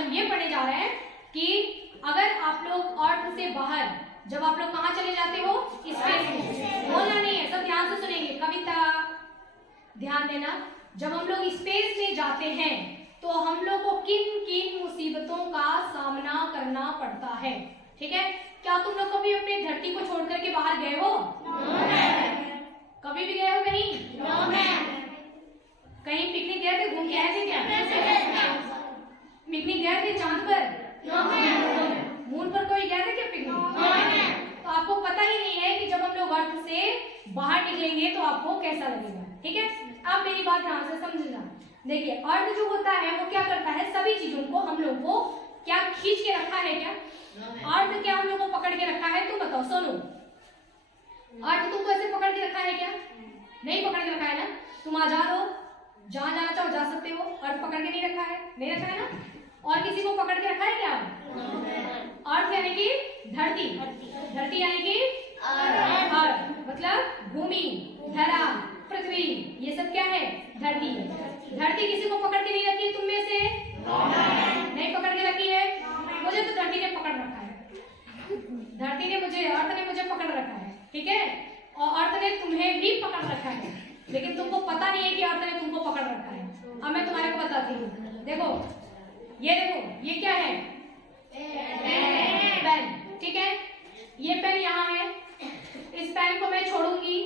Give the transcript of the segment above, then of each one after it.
हम ये पढ़ने जा रहे हैं कि अगर आप लोग अर्थ से बाहर, जब आप लोग कहाँ चले जाते हो, स्पेस में, बोलना नहीं है, सब ध्यान से सुनेंगे। कविता ध्यान देना, जब हम लोग स्पेस में जाते हैं तो हम लोग को किन किन मुसीबतों का सामना करना पड़ता है, ठीक है। क्या तुम लोग कभी अपनी धरती को छोड़ करके बाहर गए हो? कभी भी गए हो कहीं? कहीं पिकनिक गए थे, घूम के आए थे क्या? पिकनिक गए थे चांद पर? मून पर कोई गया था क्या पिकनिक? तो आपको पता ही नहीं है कि जब हम लोग अर्थ से बाहर निकलेंगे तो आपको कैसा लगेगा, ठीक है। आप मेरी बात ध्यान से समझना। देखिए, अर्थ जो होता है वो क्या करता है, सभी चीजों को हम लोग को क्या खींच के रखा है क्या? अर्थ क्या हम लोग को पकड़ के रखा है? तुम बताओ सोनू, अर्थ तुमको ऐसे पकड़ के रखा है क्या? नहीं पकड़ के रखा है ना। तुम आजाद हो, जहां जाना चाहो जा सकते हो, अर्थ पकड़ के नहीं रखा है, नहीं रखा है ना। और किसी को पकड़ के रखा है क्या? अर्थ यानी कि धरती, धरती यानी कि अर्थ मतलब भूमि, धरा, पृथ्वी, ये सब क्या है? धरती। धरती किसी को पकड़ के नहीं रखी तुम में से? नहीं पकड़ के रखी है। मुझे तो धरती ने पकड़ रखा है, धरती ने मुझे, अर्थ ने मुझे पकड़ रखा है, ठीक है। और अर्थ ने तुम्हें भी पकड़ रखा है, लेकिन तुमको पता नहीं है कि अर्थ ने तुमको पकड़ रखा है। अब मैं तुम्हारे को बताती हूँ, देखो ये देखो, ये क्या है? पेन, ठीक है। ये पेन यहाँ है, इस पेन को मैं छोड़ूंगी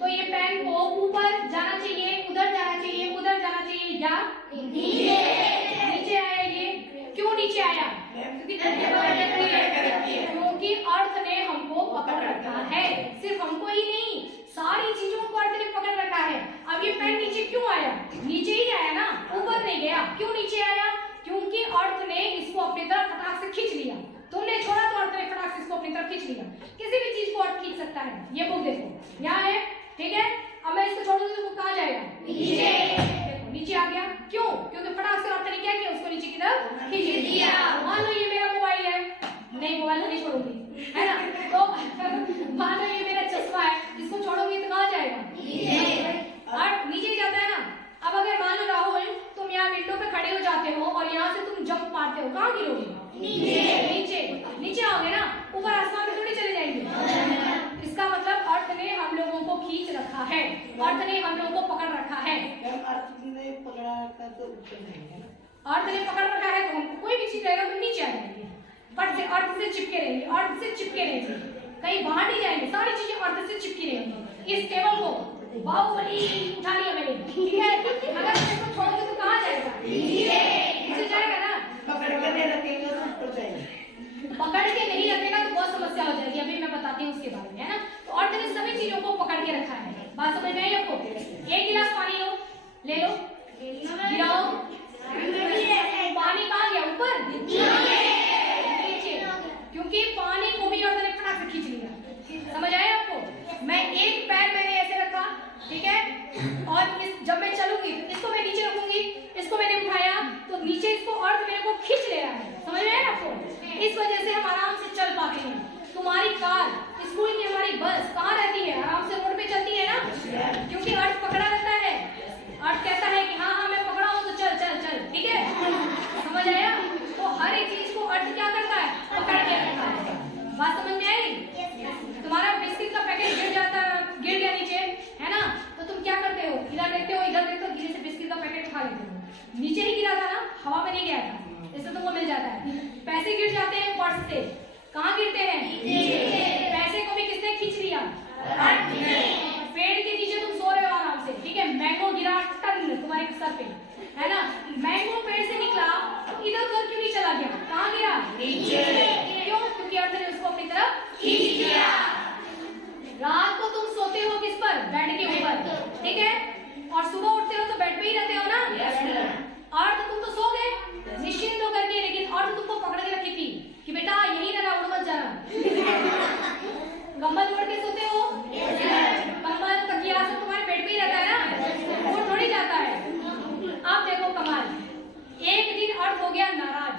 तो ये पेन को ऊपर जाना चाहिए, उधर जाना चाहिए, उधर जाना चाहिए, या नीचे आया। ये क्यों नीचे आया? क्योंकि अर्थ ने हमको पकड़ रखा है। सिर्फ हमको ही नहीं, सारी चीजों को अर्थ ने पकड़ रखा है। अब ये पेन नीचे क्यों आया? नीचे ही आया ना, ऊपर नहीं गया। क्यों नीचे आया? क्योंकि अर्थ ने इसको अपनी तरफ फटाक से खींच लिया। तुमने छोड़ा तो अर्थ ने फटाक से इसको अपनी तरफ खींच लिया। किसी भी चीज को अर्थ खींच सकता है। ये बुक देखो यहाँ है, ठीक है। अब मैं इसको छोड़ूंगी तो बुक कहाँ जाएगा? नीचे। देखो नीचे आ गया, क्यों? क्योंकि फटाक से अर्थ ने क्या किया? उसको नीचे की तरफ खींच लिया। मान लो ये मेरा मोबाइल है, नहीं मोबाइल तो नहीं छोड़ूंगी, है ना। तो मान लो ये मेरा चश्मा है, इसको छोड़ूंगी तो कहाँ जाएगा? अर्थ नीचे ही जाता है ना। अब अगर मान लो राहुल तुम यहाँ विंडो पे खड़े हो जाते हो और यहाँ से तुम जंप मारते हो, कहाँ गिरोगे? नीचे। नीचे आओगे ना, ऊपर आसमान में थोड़ी चले जाएंगे। इसका मतलब अर्थ ने हम लोगों को खींच रखा है, अर्थ ने हम लोगों को पकड़ रखा है। अर्थ ने पकड़ा रखा तो ऊपर जाएंगे ना। अर्थ ने पकड़ रखा है तो हमको कोई भी चीज रहेगा तो नीचे आ जाएंगे, बट से अर्थ से चिपके रहेंगे, अर्थ से चिपके रहेंगे, कहीं बाहर नहीं जाएंगे। सारी चीजें अर्थ से चिपकी रहेंगी। इस टेबल को बाहुबली उठा लिया मैंने, ठीक है। अगर इसको छोड़ोगे तो कहाँ जाएगा? नीचे जाएगा ना। पकड़ के नहीं रखेंगे तो ऊपर जाएंगे। पकड़ के नहीं रखेगा तो बहुत समस्या हो जाएगी, अभी मैं बताती हूँ उसके बारे में, है ना। तो अर्थ ने सभी चीजों को पकड़ के रखा है। बात समझ में आई आपको? एक गिलास पानी लो, ले लो, गिराओ, पानी कहाँ गया? ऊपर, नीचे। क्योंकि पानी को भी अर्थ ने फटाक से खींच लिया। समझ आया आपको? मैं एक पैर मैंने ऐसे रखा, ठीक है, और जब मैं चलूंगी इसको मैं नीचे रखूंगी, इसको मैंने उठाया तो नीचे इसको अर्थ मेरे को खींच ले रहा है। समझ में आया आपको? इस वजह से हम आराम से चल पाते हैं। तुम्हारी कार, स्कूल की हमारी बस कहाँ रहती है? आराम से रोड पे चलती है ना, क्योंकि अर्थ पकड़ा रहता है। अर्थ कहता है कि हाँ हाँ मैं पकड़ा हूँ तो चल चल चल, ठीक है। समझ आया? तो हर एक चीज को अर्थ क्या करता है? पकड़ के रखता है। बात समझ में आई? तुम्हारा बिस्किट का पैकेट गिर गया नीचे, है ना, तो तुम क्या करते हो? इधर देखते हो, इधर देखते हो, धीरे से बिस्किट का पैकेट उठा लेते हो। नीचे ही गिरा था ना, हवा में नहीं गया था, इससे तुमको मिल जाता है। पैसे गिर जाते हैं पर्स से, कहाँ गिरते हैं? पैसे को भी किसने खींच लिया? पेड़ के नीचे तुम सो रहे हो आराम से, ठीक है। मैंगो गिरा टन तुम्हारे सर पे, है ना। मैंगो पेड़ से निकला तो इधर उधर क्यों नहीं चला गया? कहाँ गिरा? नीचे। क्यों? क्योंकि अर्थ ने उसको अपनी तरफ खींच लिया। रात को तुम सोते हो किस पर? बेड के ऊपर, ठीक है, और सुबह उठते हो तो बेड पे ही रहते हो ना। अर्थ तुम तो सो गए निश्चिंत होकर के, लेकिन अर्थ तुमको पकड़ के रखी थी कि बेटा यही रहना, उड़ मत जाना। कंबल ओढ़ के सोते हो, कंबल तकिया सब तुम्हारे बेड पे ही रहता है ना, उड़ थोड़ी जाता है। अब देखो कमाल, एक दिन अर्थ हो गया नाराज,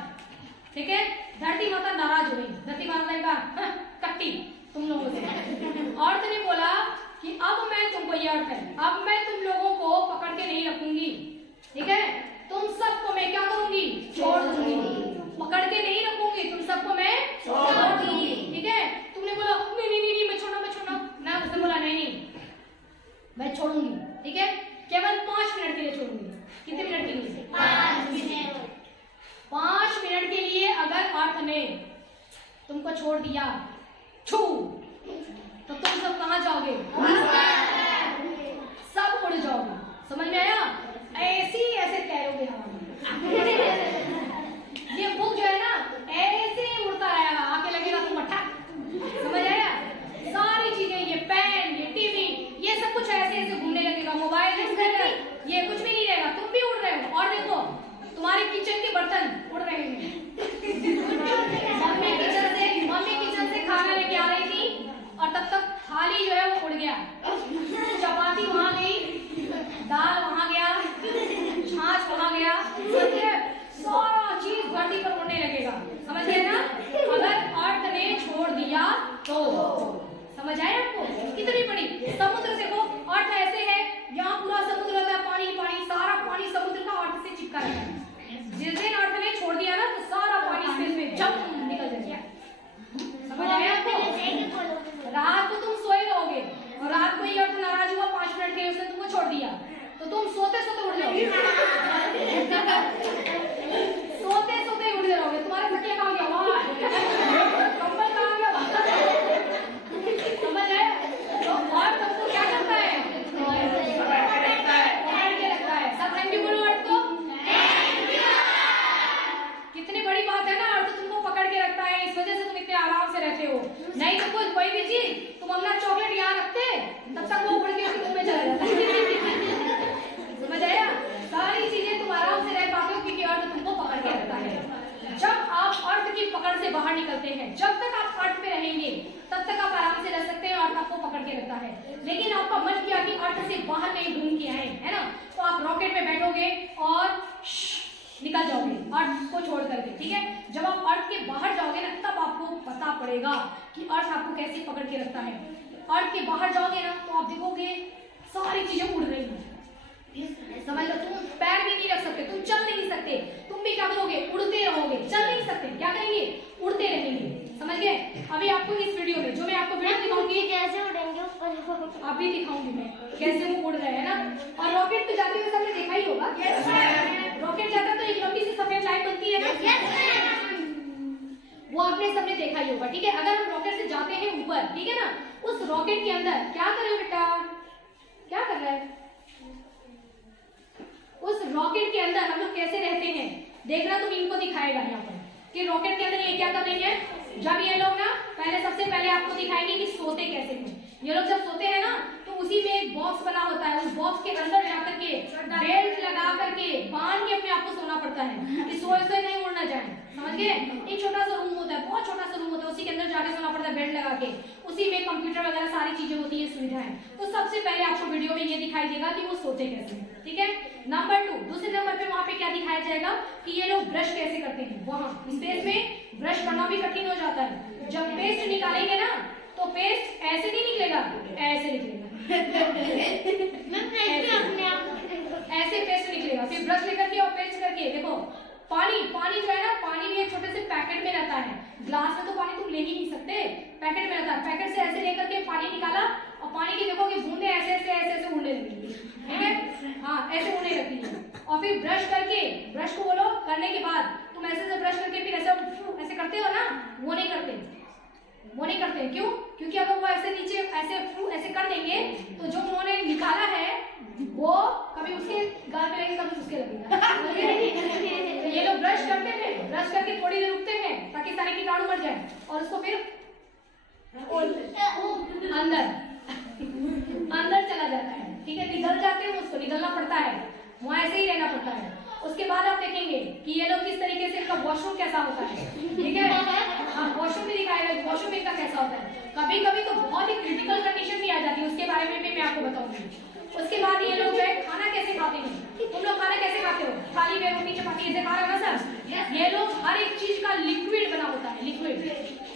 ठीक है। धरती माता नाराज हुई। धरती माता ने कहा कट्टी तुम लोगों से। अर्थ ने बोला कि अब मैं तुमको, ये अर्थ है, अब मैं तुम लोगों को पकड़ के नहीं रखूंगी, ठीक है। तुम सबको मैं क्या करूंगी? छोड़ दूंगी। छोड़ दिया छू, तो तुम सब कहाँ जाओगे? सब उड़ जाओगे। समझ में आया? ऐसे तैरोगे हवा में। ये बुक जो है ना ऐसे ही उड़ता रहेगा, आके लगेगा तुम मट्ठा। समझ आया? सारी चीजें, ये पेन, ये टीवी, ये सब कुछ ऐसे ऐसे घूमने लगेगा। मोबाइल, ये कुछ भी नहीं रहेगा, तुम भी उड़ रहे हो। और देखो तुम्हारे किचन के बर्तन उड़ रहे हैं। मम्मी किचन से खाना लेके आ रही थी और तब तक थाली जो है वो उड़ गया। चपाती वहां गई, दाल वहां गया, छाछ वहां गया, सारा चीज धरती पर उड़ने लगेगा। समझ गए ना? अगर अर्थ ने छोड़ दिया तो। समझ आए आपको? कितनी बड़ी समुद्र देखो, अर्थ ऐसे है, यहाँ पूरा समुद्र रहता है, पानी पानी, सारा पानी समुद्र का अर्थ से चिपका रहता है। जिस दिन अर्थ ने छोड़ दिया ना तो सारा पानी स्पेस में जम निकल जाएगा। समझ आया आपको? रात को तुम सोए रहोगे और रात को ये अर्थ नाराज हुआ 5 मिनट के, उसने तुमको छोड़ दिया तो तुम सोते सोते उड़ जाओगे। सोते सोते उड़ जाओगे। तुम्हारा तकिया कहाँ गया? वहाँ कंबल कहाँ गया? समझ आया? तो और तुमको क्या करता है? पकड़ के रखता है। सब थैंक यू बोलो अर्थ को। कितनी बड़ी बात है ना, अर्थ तुमको पकड़ के रखता है, इस वजह से तुम इतने आराम से रहते हो। नहीं तो कोई भी चीज तुम अपना चॉकलेट यहाँ रखते तब तक वो उड़ के उसके मुंह में चला जाता है। समझ आया? सारी चीजें तुम आराम से रह पाते हो क्योंकि अर्थ तुमको पकड़ के रखता है। जब आप अर्थ की पकड़ से बाहर निकलते हैं, जब तक आप अर्थ में रहेंगे तब तक आप आराम से रह सकते हैं, अर्थ आपको पकड़ के रखता है। लेकिन आपका मन किया कि अर्थ से बाहर नहीं घूम के आए, है ना, तो आप रॉकेट में बैठोगे और निकल जाओगे अर्थ को छोड़ करके। ठीक है? जब आप अर्थ के बाहर जाओगे ना तब आपको पता पड़ेगा कि अर्थ आपको कैसे पकड़ के रखता है। अर्थ के बाहर जाओगे ना तो आप देखोगे सारी चीजें उड़ रही हैं। समझ लो, तुम पैर भी नहीं रख सकते, तुम चल नहीं सकते, तुम भी क्या करोगे? उड़ते रहोगे। चल नहीं सकते, क्या करेंगे? उड़ते रहेंगे। समझ गए? अभी आपको इस वीडियो में जो मैं आपको वीडियो दिखाऊंगी कैसे उड़ेंगे ऊपर, अभी दिखाऊंगी मैं कैसे वो उड़ रहे हैं ना। और रॉकेट पे जाते हुए सबने देखा ही होगा। रॉकेट जाता तो एक लंबी सी सफेद लाइन बनती है ना, वो आपने सबने देखा ही होगा। ठीक है? अगर हम रॉकेट से जाते हैं ऊपर, ठीक है ना, उस रॉकेट के अंदर क्या कर रहे हो बेटा? क्या कर रहा है? उस रॉकेट के अंदर हम लोग कैसे रहते हैं देखना, तुम इनको दिखाएगा यहाँ पर कि रॉकेट के अंदर ये क्या कर रही है। जब ये लोग ना सबसे पहले आपको दिखाएंगे कि सोते कैसे हैं। ये लोग जब सोते हैं ना तो उसी में एक बॉक्स बना होता है, उस बॉक्स के अंदर जाकर के बेल्ट लगा करके बांध के अपने आप को सोना पड़ता है कि सोए से नहीं उड़ना जाए। समझ गए? एक छोटा सा रूम होता है, बहुत छोटा सा रूम होता है, उसी के अंदर जाके सोना पड़ता है बेल्ट लगा के। उसी में कंप्यूटर वगैरह सारी चीजें होती है, सुविधाएं। तो सबसे पहले आपको वीडियो में ये दिखाई देगा कि वो सोते कैसे हैं। ठीक है? नंबर 2, दूसरे नंबर पे वहां पे क्या दिखाया जाएगा कि ये लोग ब्रश कैसे करते हैं। वहां स्पेस में ब्रश करना भी कठिन हो जाता है। जब पेस्ट निकालेंगे ना तो पेस्ट ऐसे नहीं निकलेगा, ऐसे निकलेगा। ऐसे पेस्ट निकलेगा। फिर ब्रश लेकर के और पेस्ट करके देखो, पानी जो है ना, पानी भी एक छोटे से पैकेट में रहता है। ग्लास में तो पानी तुम ले ही नहीं सकते, पैकेट में रहता है। पैकेट से ऐसे लेकर के पानी निकाला और पानी की देखो कि बूंदे ऐसे ऐसे ऐसे ऐसे उड़ने लगेंगी। ठीक है? हाँ, ऐसे उड़ने लगती है। और फिर ब्रश करके, ब्रश को बोलो करने के बाद तुम ऐसे ब्रश करके फिर ऐसे करते हो ना, वो नहीं करते। क्यों? क्योंकि अगर वो ऐसे नीचे ऐसे कर देंगे तो जो उन्होंने निकाला है वो कभी उसके गाल पे लगेगा, कभी उसके लगेगा। तो ये लोग ब्रश करते हैं, ब्रश करके थोड़ी देर रुकते हैं ताकि सारे कीटाणु मर जाए और उसको फिर अंदर चला जाता है। ठीक है? निकल जाते हैं, उसको निकलना पड़ता है, वहाँ ऐसे ही रहना पड़ता है। उसके बाद आप देखेंगे कि ये लोग किस तरीके से, इनका वॉशरूम कैसा होता है। ठीक है? हाँ, वॉशरूम भी दिखाएगा, वॉशरूम इनका कैसा होता है। कभी कभी तो बहुत ही क्रिटिकल कंडीशन भी आ जाती है, उसके बारे में भी मैं आपको बताऊंगी। उसके बाद ये लोग जो है खाना कैसे खाते हैं। तुम लोग खाना कैसे खाते हो? थाली में रोटी चपाती ऐसे खा रहे हो ना सर? ये लोग हर एक चीज का लिक्विड बना होता है, लिक्विड,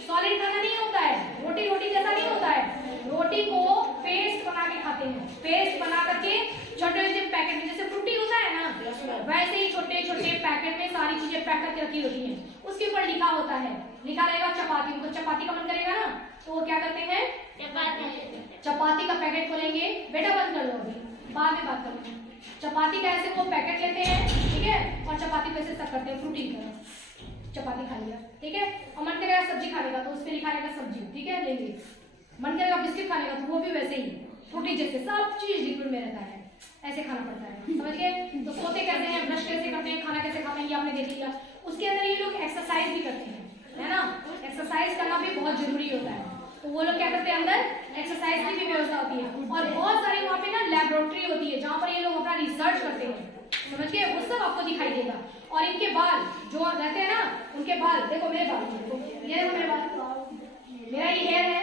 सॉलिड खाना नहीं होता है। रोटी जैसा नहीं होता है, रोटी को पेस्ट बना के खाते हैं। पेस्ट बना करके छोटे छोटे पैकेट में, जैसे फ्रूटी होता है ना, वैसे ही छोटे छोटे पैकेट में सारी चीजें पैक करके रखी होती हैं। उसके ऊपर लिखा होता है, लिखा रहेगा चपाती। उनको चपाती का मन करेगा ना तो वो क्या करते हैं, चपाती का पैकेट खोलेंगे। बेटा बंद कर लो, अभी बाद में बात करूंगी। चपाती का ऐसे वो पैकेट लेते हैं, ठीक है, और चपाती को ऐसे सब करते हैं फ्रूटी की तरह। चपाती खा लिया, ठीक है। और मन करेगा सब्जी खाने का तो उस पर लिखा रहेगा सब्जी, ठीक है, ले लिए। मन करेगा बिस्किट खाने का तो वो भी वैसे ही फ्रूटी जैसे सब चीज लिक्विड में रहता है, ऐसे खाना पड़ता है, समझ गए। तो सोते कैसे हैं, ब्रश कैसे करते हैं, खाना कैसे खाते हैं, ये आपने देख लिया। उसके अंदर ये लोग एक्सरसाइज भी करते हैं, है ना। एक्सरसाइज करना भी बहुत जरूरी होता है, तो वो लोग क्या करते हैं, अंदर एक्सरसाइज की भी व्यवस्था होती है। और बहुत सारी वहाँ पे ना लेबोरेटरी होती है जहाँ पर ये लोग अपना रिसर्च करते हैं, समझ गए। वो सब आपको दिखाई देगा। और इनके बाल जो रहते हैं ना, उनके बाल देखो, मेरे बाल देखो, ये देखो मेरे बाल, मेरा ये हेयर है,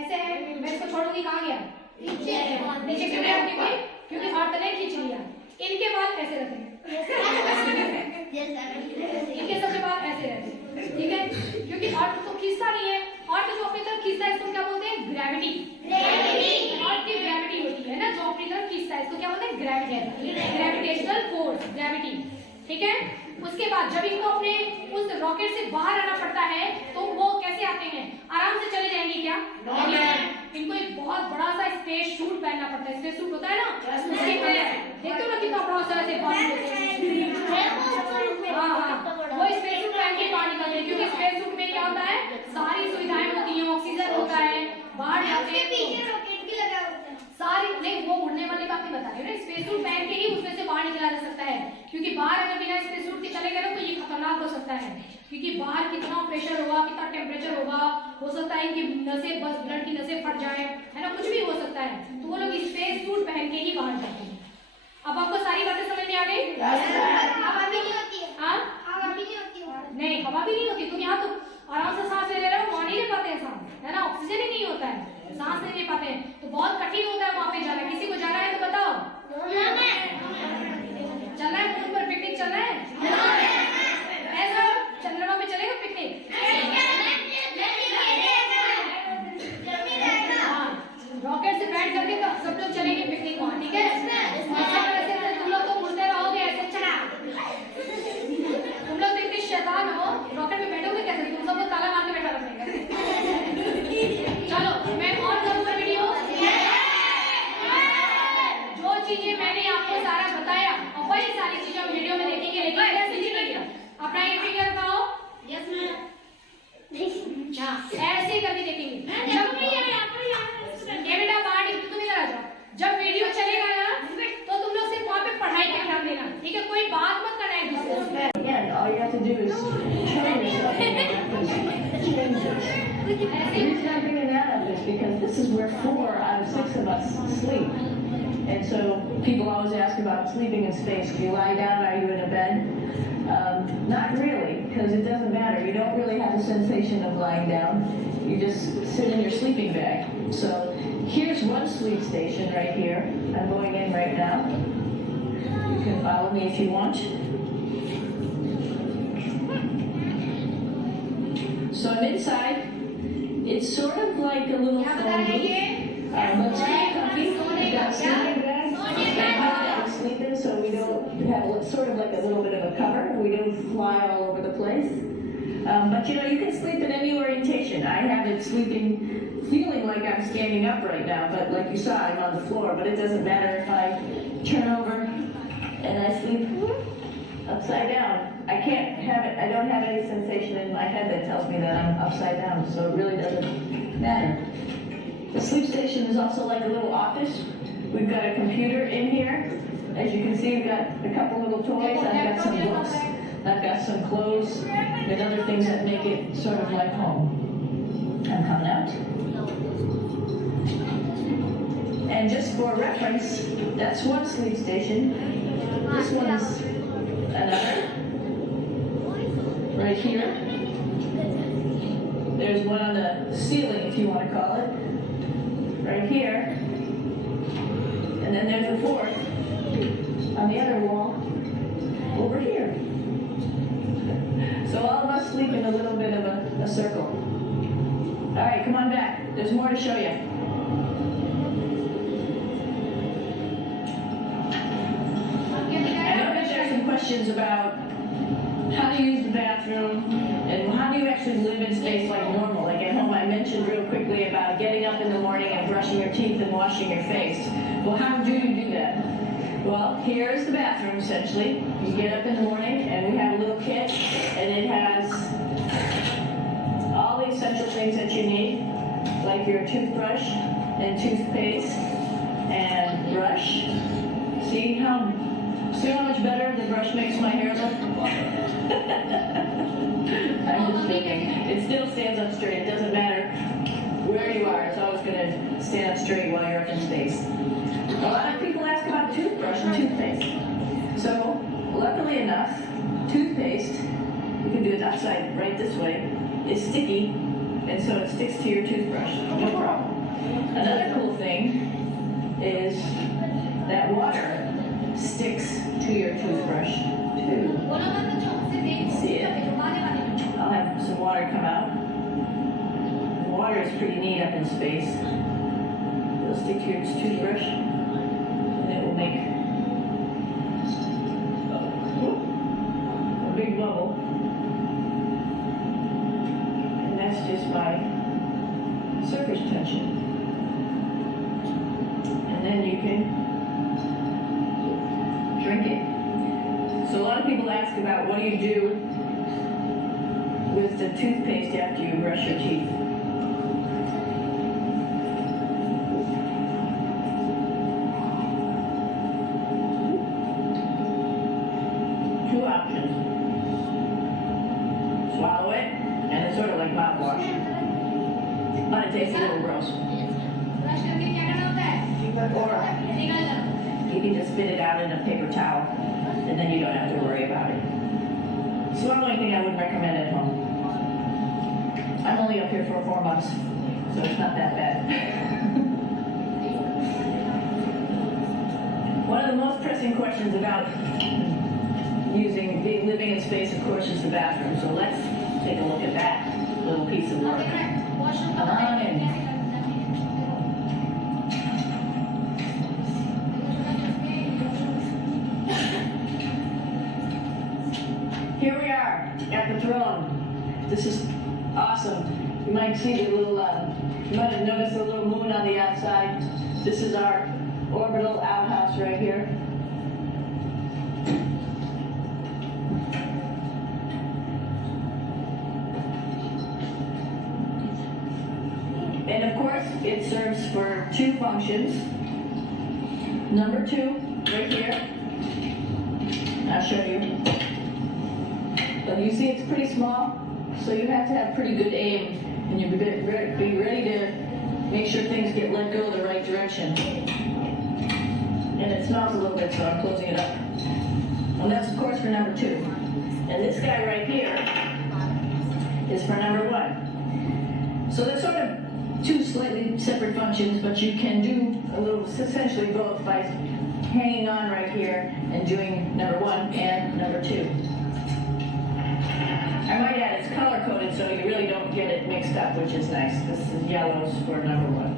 ऐसे है। मैं इसको छोड़ूंगी, कहाँ गया, नीचे क्यों गया, क्योंकि हाथ ने खींच लिया। इनके बाल ऐसे रहते हैं, इनके सबके बाल ऐसे रहते हैं, ठीक है, क्योंकि अर्थ तो खींचता नहीं है। अर्थ जो अपनी तरफ खींचता है इसको क्या बोलते हैं, ग्रेविटी। अर्थ की ग्रेविटी होती है ना, जो अपनी तरफ खींचता है इसको क्या बोलते हैं, ग्रेविटी, ग्रेविटेशनल फोर्स, ग्रेविटी, ठीक है। उसके बाद जब इनको अपने उस रॉकेट से बाहर आना पड़ता है तो वो कैसे आते हैं, आराम से चले जाएंगे क्या, इनको एक बहुत बड़ा सा स्पेस सूट पहनना पड़ता है। स्पेस सूट होता है ना, उसके देखते हो ना कितना बड़ा सा ऐसे बाहर वो स्पेस सूट पहन के बाहर निकलते हैं, क्योंकि स्पेस सूट में क्या होता है, सारी सुविधाएं होती हैं, ऑक्सीजन होता है, बाहर जाते हैं सारी। नहीं, वो उड़ने वाली बात नहीं बता रही ना, स्पेस सूट पहन के ही उसमें से बाहर निकला जा सकता है, क्योंकि बाहर अगर बिना स्पेस सूट के चले गए ना तो ये खतरनाक हो सकता है, क्योंकि बाहर कितना प्रेशर होगा, कितना टेम्परेचर होगा, हो सकता है कि नसें, बस ब्लड की नसें फट जाए, है ना, कुछ भी हो सकता है। तो वो लोग स्पेस सूट पहन के ही बाहर जाते हैं। अब आपको सारी बातें समझ में आ गई। हवा भी नहीं होती है, हाँ, हवा भी नहीं होती है, नहीं हवा भी नहीं होती। तुम यहाँ तो आराम से सांस ले रहे हो, वहाँ नहीं ले पाते हैं सांस, है ना, ऑक्सीजन ही नहीं होता है, सांस नहीं ले पाते हैं, तो बहुत कठिन होता है वहाँ पे जाना। किसी को जाना है तो बताओ, चलना है मून पर, पिकनिक चलना है, ऐसा चंद्रमा पे चलेगा पिकनिक, हाँ, रॉकेट से बैठ करके तो सब लोग चलेंगे पिकनिक वहाँ, ठीक है। ऐसे तुम लोग तो मुड़ते रहोगे ऐसे, चला तुम लोग तो इतने शैतान हो, रॉकेट में बैठोगे कैसे, तुम सबको ताला मार के बैठा रखेगा। चलो मैं और करूँगा वीडियो, जो चीजें मैंने आपको सारा बताया और वही सारी चीजें हम वीडियो में देखेंगे, लेकिन ऐसे नहीं अपना ये फिंगर बताओ, यस मैम, हाँ ऐसे ही करके देखेंगे। ये बेटा बाहर तुम इधर आ जाओ, जब वीडियो चलेगा ना तो तुम लोग सिर्फ वहाँ पे पढ़ाई पे ध्यान देना, ठीक है, कोई बात मत करना एक दूसरे से। Again, all you have to do is train yourself to change it. The reason I'm bringing that up is because this is where 4 out of 6 of us sleep. And so people always ask about sleeping in space. Do you lie down? Are you in a bed? Not really, because it doesn't matter. You don't really have the sensation of lying down. You just sit in your sleeping bag. So here's one sleep station right here. I'm going in right now. You can follow me if you want. So I'm inside. It's sort of like a little phone booth. But it's pretty comfy. We've got a sleeping bag. I'm sleeping, so we don't have sort of like a little bit of a cover. We don't fly all over the place. But you know, you can sleep in any orientation. I have it sleeping, feeling like I'm standing up right now, but like you saw, I'm on the floor. But it doesn't matter if I turn over and I sleep upside down. I can't have it, I don't have any sensation in my head that tells me that I'm upside down, so it really doesn't matter. The sleep station is also like a little office. We've got a computer in here. As you can see, we've got a couple little toys. I've got some books. I've got some clothes and other things that make it sort of like home. I'm coming out. And just for reference, that's one sleep station. This one's another. Right here. There's one on the ceiling, if you want to call it. Right here. And then there's a fourth on the other wall over here. So all of us sleep in a little bit of a circle. All right, come on back. There's more to show you. I know that there's some questions about how to use the bathroom and how do you actually live in space like normal. Like at home, I mentioned real quickly about getting up in the morning and brushing your teeth and washing your face. Well, how do you do that? Well, here's the bathroom essentially. You get up in the morning and we have a little kit and it has toothbrush and toothpaste and brush. See how much better the brush makes my hair look? I'm just joking. It still stands up straight. It doesn't matter where you are. It's always going to stand up straight while you're up in space. A lot of people ask about toothbrush and toothpaste. So, luckily enough, toothpaste, you can do it upside right this way, is sticky, and so it sticks to your toothbrush. No problem. Another cool thing is that water sticks to your toothbrush too. See it? I'll have some water come out. The water is pretty neat up in space. It'll stick to your toothbrush and it will make a big bubble. And that's just by surface tension. And then you can drink it. So a lot of people ask about what do you do with the toothpaste after you brush your teeth. Two options. Swallow it, and it's sort of like mouthwash. But it tastes a little gross. Or you can just spit it out in a paper towel, and then you don't have to worry about it. Swallowing thing I would recommend at home. I'm only up here for 4 months, so it's not that bad. One of the most pressing questions about living in space, of course, is the bathroom. So let's take a look at that little piece of work. Come on in. Here we are at the throne. This is awesome. You might see the little, you might have noticed the little moon on the outside. This is our orbital outhouse right here. And of course, it serves for 2 functions. Number 2, right here. I'll show you. So you see it's pretty small, so you have to have pretty good aim, and you'll be ready to make sure things get let go the right direction. And it smells a little bit, so I'm closing it up. And that's of course for number 2. And this guy right here is for number 1. So they're sort of 2 slightly separate functions, but you can do a little, essentially both by hanging on right here and doing number 1 and number 2. I might add, it's color-coded, so you really don't get it mixed up, which is nice. This is yellows for number 1.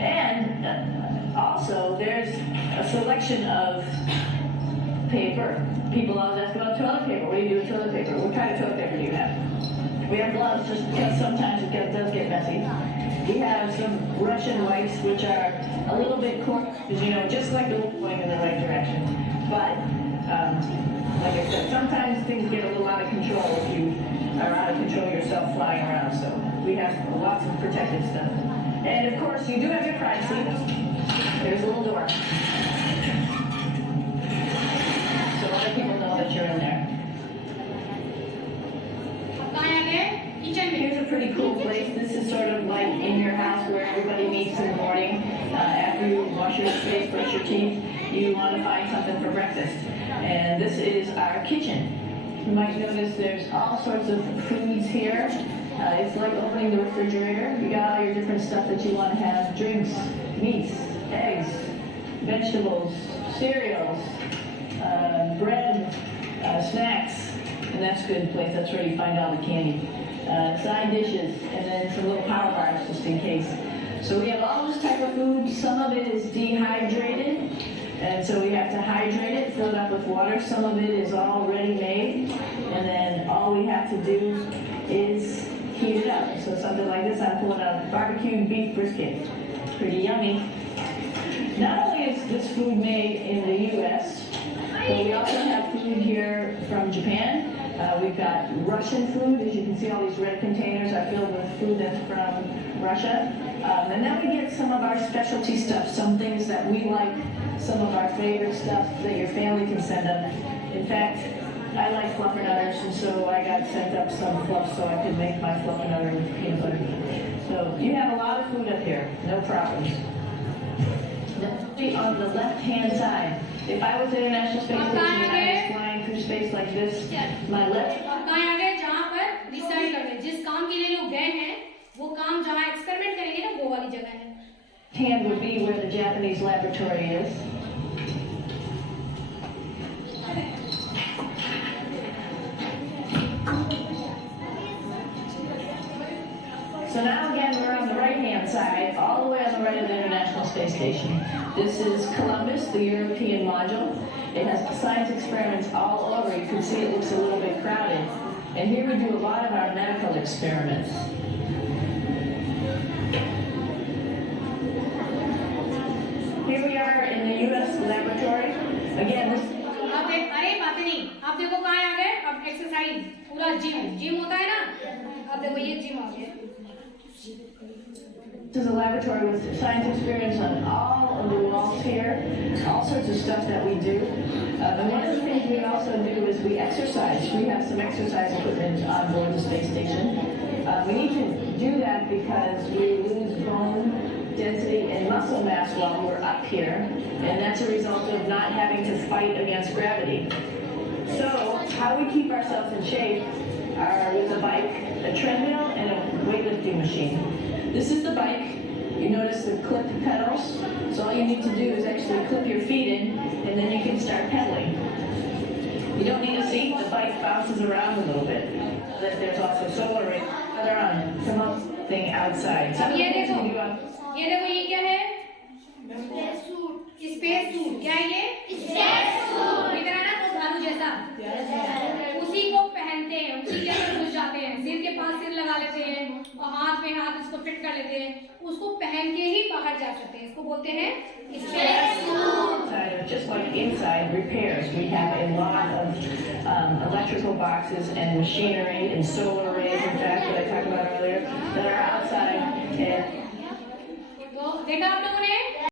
And also, there's a selection of paper. People always ask about toilet paper. What do you do with toilet paper? What kind of toilet paper do you have? We have gloves, just because sometimes it does get messy. We have some Russian wipes, which are a little bit coarse, because, just like the going in the right direction. But, like I said, sometimes things get a little out of control if you are out of control yourself flying around. So we have lots of protective stuff. And of course, you do have your privacy. There's a little door. So other people know that you're in there. Here's a pretty cool place. This is sort of like in your house where everybody meets in the morning. After you wash your face, brush your teeth, you want to find something for breakfast. And this is our kitchen. You might notice there's all sorts of foods here. It's like opening the refrigerator. You got all your different stuff that you want to have. Drinks, meats, eggs, vegetables, cereals, bread, snacks. And that's a good place. That's where you find all the candy. Side dishes, and then some little power bars just in case. So we have all this type of food. Some of it is dehydrated, and so we have to hydrate it, fill it up with water. Some of it is already made, and then all we have to do is heat it up. So something like this, I'm pulling out barbecued beef brisket. Pretty yummy. Not only is this food made in the U.S., but we also have food here from Japan. We've got Russian food. As you can see, all these red containers are filled with food that's from Russia. And then we get some of our specialty stuff, some things that we like, some of our favorite stuff that your family can send up. In fact, I like fluffernutters, and so I got sent up some fluff so I could make my fluffernutter with peanut butter. So you have a lot of food up here, no problems. Then on the left-hand side, if I was at the International Space Station and I was flying through space like this, my left... अब कहाँ आ गए जहाँ पर decide कर ले जिस काम के लिए लोग गए हैं वो काम जहाँ एक्सपेरिमेंट करेंगे ना वो वाली जगह है hand would be where the Japanese laboratory is. So now again we're on the right-hand side, all the way on the right of the International Space Station. This is Columbus, the European module. It has science experiments all over. You can see it looks a little bit crowded. And here we do a lot of our medical experiments. Here we are in the U.S. laboratory. Again, this... अब देख अरे बातें नहीं अब देखो कहाँ आ गए अब एक्सरसाइज पूरा जिम होता है ना अब देखो ये जिम आ गया This is a laboratory with science experiments on all of the walls here, all sorts of stuff that we do. And one of the things we also do is we exercise. We have some exercise equipment on board the space station. We need to do that because we lose bone density and muscle mass while we're up here, and that's a result of not having to fight against gravity. So, how we keep ourselves in shape are with a bike, a treadmill, and a weightlifting machine. This is the bike. You notice the clip pedals. So all you need to do is actually clip your feet in, and then you can start pedaling. You don't need a seat. The bike bounces around a little bit. There's also solar rays that are on something outside. So ये देखो ये क्या है space suit क्या है ये space suit इतना ना तो भालू जैसा उसी को पहनते हैं उसी के अंदर घुस जाते हैं सिर के पास सिर लगा लेते हैं और हाथ में हाथ इसको फिट कर लेते हैं उसको पहन के ही बाहर जा सकते हैं इसको बोलते हैं space suit just like inside repairs, we have a lot of electrical boxes and machinery and solar rays, in fact, that I talked about earlier, that are outside. And तो देखा आप लोग